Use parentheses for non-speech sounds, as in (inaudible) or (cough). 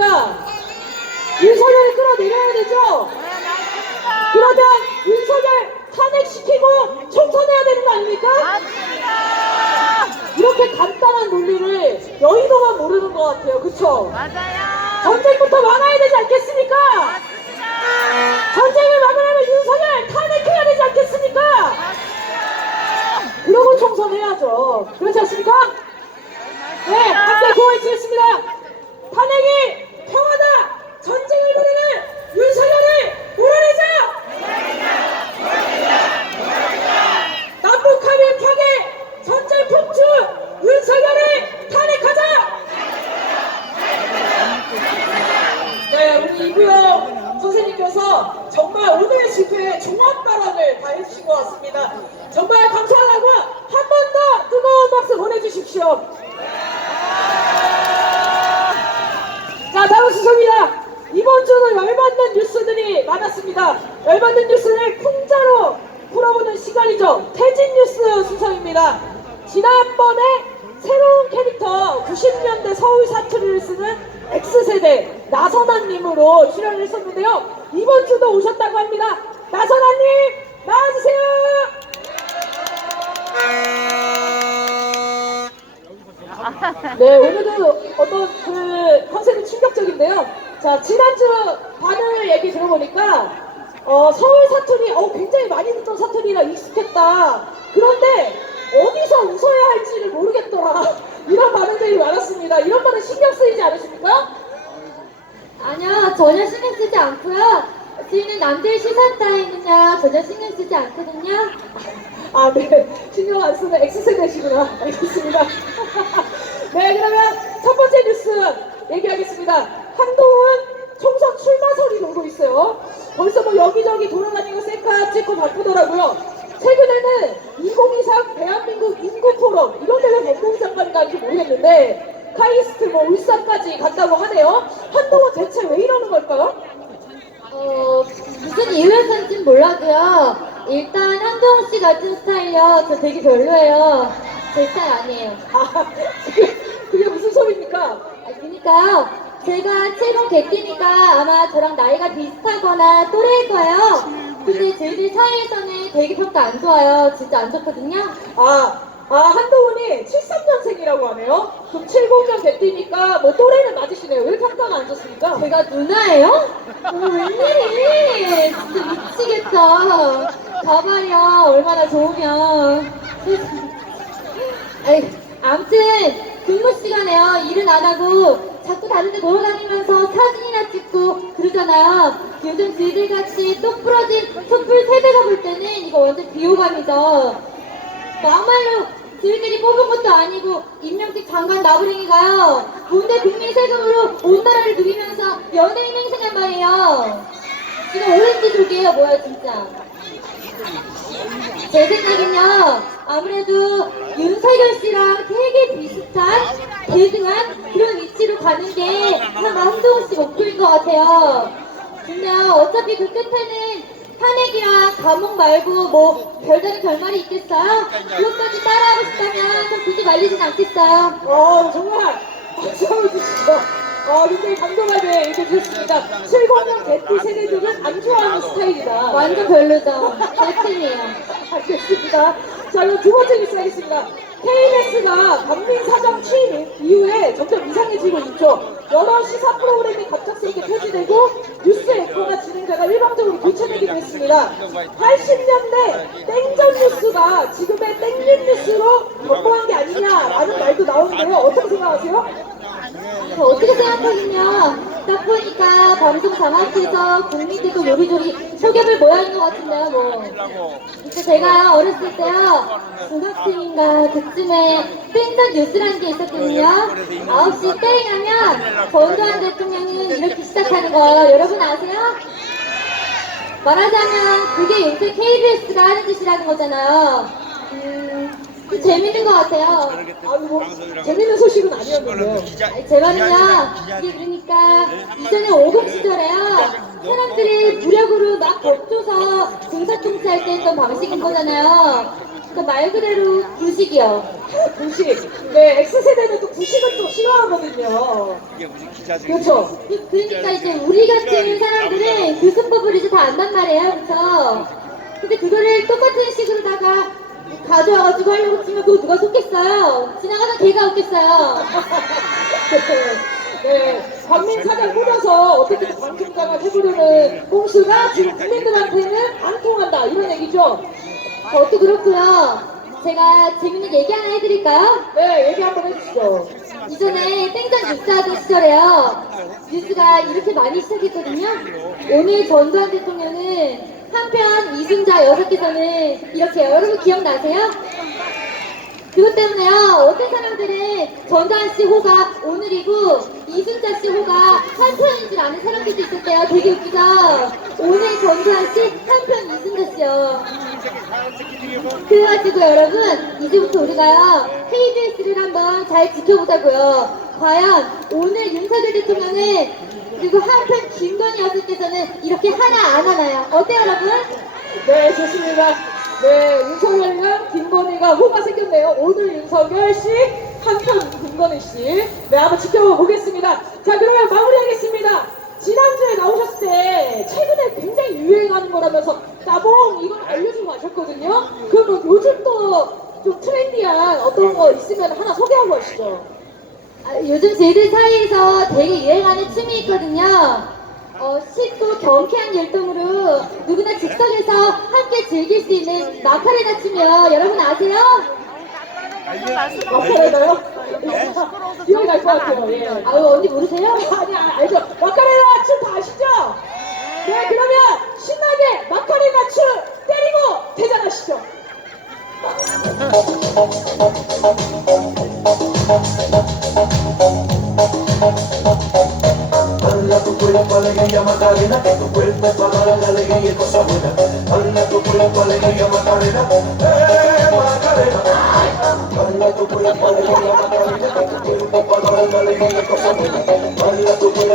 않습니까? 윤석열을 끌어내려야 되죠? 그러면 윤석열 탄핵시키고 총선해야 되는 거 아닙니까? 이렇게 간단한 논리를 여의도만 모르는 것 같아요. 그쵸? 맞아요. 전쟁부터 막아야 되지 않겠습니까? 전쟁을 막으려면 윤석열 탄핵해야 되지 않겠습니까? 그러고 총선해야죠. 그렇지 않습니까? 네, 함께 구호를 지겠습니다. 탄핵이 평화다! 전쟁을 부리는 윤석열을 몰아내자! 남북한일 파괴! 전쟁 폭주! 윤석열을 탄핵하자! 네, 우리 이구영 선생님께서 정말 오늘의 집회에 종합다란을 다 해주신 것 같습니다. 정말 감사하고 한 번 더 뜨거운 박수 자, 다음 순서입니다. 이번 주는 열받는 뉴스들이 많았습니다. 열받는 뉴스를 풍자로 풀어보는 시간이죠. 태진 뉴스 순서입니다. 지난번에 새로운 캐릭터 90년대 서울 사투리를 쓰는 X세대 나선아님으로 출연을 했었는데요. 이번 주도 오셨다고 합니다. 나선아님 나와주세요. 네, 오늘도 어떤 그 컨셉이 충격적인데요. 자, 지난주 반응을 얘기 들어보니까, 어, 서울 사투리, 어, 굉장히 많이 듣던 사투리라 익숙했다. 그런데, 어디서 웃어야 할지를 모르겠더라. (laughs) 이런 반응들이 많았습니다. 이런 거는 신경 쓰이지 않으십니까? 아니요, 전혀 신경 쓰지 않고요. 저희는 남들 시선 따위는요, 전혀 신경 쓰지 않거든요. 아, 네. 신경 안 쓰는 X세대시구나. 알겠습니다. (laughs) 네, 그러면 첫 번째 뉴스 얘기하겠습니다. 한동훈 총선 출마설이 돌고 있어요. 벌써 뭐 여기저기 돌아다니고 셀카 찍고 바쁘더라고요. 최근에는 2023 대한민국 인구 포럼 이런 데가 법무부 장관이 가는지 모르겠는데 카이스트 뭐 울산까지 간다고 하네요. 한동훈 대체 왜 이러는 걸까요? 어, 무슨 이유였는지 몰라도요. 일단 한동훈 씨 같은 스타일요. 저 되게 별로예요. 제 스타일 아니에요. (laughs) 아, 그게, 무슨 소리입니까? 아, 그니까요. 제가 최고 개띠니까 아마 저랑 나이가 비슷하거나 또래일 거예요. 근데 저희들 사이에서는 되게 평가 안 좋아요. 진짜 안 좋거든요. 아, 아, 한동훈이 73년생이라고 하네요. 그럼 70년 개띠니까 뭐 또래는 맞으시네요. 왜 평가가 안 좋습니까? 제가 누나예요? 어머 웬일이? 진짜 미치겠다. 봐봐요 얼마나 좋으면. 에이, 아무튼 근무 시간에요 일은 안 하고 자꾸 다른데 놀러 다니면서 사진이나 찍고 그러잖아요. 요즘 저희들 같이 똑 부러진 촛불 세대가 볼 때는 이거 완전 비호감이죠. 막말로 저희들이 뽑은 것도 아니고 임명직 장관 나부랭이가요. 본대 국민 세금으로 온 나라를 누리면서 연예인 행세란 말이에요. 지금 오렌지족이에요 뭐야 진짜. 제 생각엔요 아무래도 윤석열 씨랑 되게 비슷한 대등한 그런 위치로 가는 게 아마 한동훈 씨 목표인 것 같아요. 근데 어차피 그 끝에는 탄핵이랑 감옥 말고 뭐 별다른 결말이 있겠어요? 그것까지 따라하고 싶다면 전 굳이 말리진 않겠어요. 어, 정말 박수 한번 주시죠. 어, 굉장히 감동하게 얘기해 주셨습니다. 70년 개띠 세대들은 안 좋아하는 스타일이다. 완전 별로죠. 제 팀이에요. 알겠습니다. 자, 그럼 두 번째 뉴스 하겠습니다. KBS가 반민 사장 취임 이후에 점점 이상해지고 있죠. 여러 시사 프로그램이 갑작스럽게 폐지되고 뉴스 앵커가 진행자가 일방적으로 교체되기도 했습니다. 80년대 땡전 뉴스가 지금의 땡진 뉴스로 변모한 게 아니냐라는 말도 나오는데요. 어떻게 생각하세요? 저 어떻게 생각하긴요. 딱 보니까 방송 장악해서 국민들도 요리조리 소개를 모양인 것 같은데요, 뭐. 진짜 제가 어렸을 때요, 중학생인가 그쯤에 땡전 뉴스라는 게 있었거든요. 9시 땡 하면 전두환 대통령은 이렇게 시작하는 거 여러분 아세요? 말하자면 그게 요새 KBS가 하는 짓이라는 거잖아요. 음, 좀 재밌는 것 같아요. 아이고, 뭐, 재밌는 소식은 아니었는데요. 아니, 제 말은요, 이게 그러니까 이전에 오공 시절에요, 사람들이 무력으로 막 겁줘서 군사통치할 때 했던 방식인 거잖아요. 그러니까 말 그대로 구식이요. (laughs) 구식. 네, X세대는 또 구식을 또 싫어하거든요. 이게 우리 기자 그렇죠. 그, 그러니까 이제 우리 같은 사람들은 그 수법을 이제 다 안단 말이에요. 그쵸? 근데 그거를 똑같은 식으로다가 가져와가지고 하려고 치면 그거 누가 속겠어요? 지나가는 개가 없겠어요. (laughs) 네, 관민사장 꾸려서 어떻게든 관통장을 해보려는 꼼수가 지금 국민들한테는 안 통한다 이런 얘기죠. 그것도 그렇고요. 제가 재밌는 얘기 하나 해드릴까요? 네, 얘기 한번 해주시죠. 이전에 땡전 뉴스 하던 시절에요. 뉴스가 이렇게 많이 시작했거든요. 오늘 전두환 대통령은 한편 이순자 여사께서는 이렇게 여러분 기억나세요? 그것 때문에요. 어떤 사람들은 전두환 씨 호가 오늘이고 이순자 씨 호가 한편인 줄 아는 사람들도 있었대요. 되게 웃기죠? 오늘 전두환 씨, 한편 이순자 씨요. 그래가지고 여러분 이제부터 우리가요 KBS를 한번 잘 지켜보자고요. 과연 오늘 윤석열 대통령은 그리고 한편 김건희 여사께서는 이렇게 하나 안 하나요? 어때요 여러분? 네, 좋습니다. 네, 윤석열이랑 김건희가 호가 생겼네요. 오늘 윤석열 씨, 한편 김건희 씨. 네, 한번 지켜보겠습니다. 자, 그러면 마무리하겠습니다. 지난주에 나오셨을 때 최근에 굉장히 유행하는 거라면서 나봉 이걸 알려주고 가셨거든요. 그러면 요즘 또 좀 트렌디한 어떤 거 있으면 하나 소개하고 가시죠. 아, 요즘 쟤들 사이에서 되게 유행하는 춤이 있거든요. 어, 쉽고 경쾌한 율동으로 누구나 즉석에서 함께 즐길 수 있는 마카레나 춤이요. 여러분 아세요? 마카레나요? 기억이 날것 같아요. 예. 아유 언니 모르세요? (laughs) 아니, 아, 알죠. 마카레나 춤 다 아시죠? 네, 그러면 신나게 마카레나 춤 때리고 대장하시죠. (laughs) Hala tu cuerpo, alegría, Macarena, que tu cuerpo es para la alegría y cosas buenas. Hala tu cuerpo, alegría, Macarena, eh, Macarena. Hala tu cuerpo, alegría, Macarena, que tu cuerpo es para la alegría y cosas buenas. Hala tu cuerpo,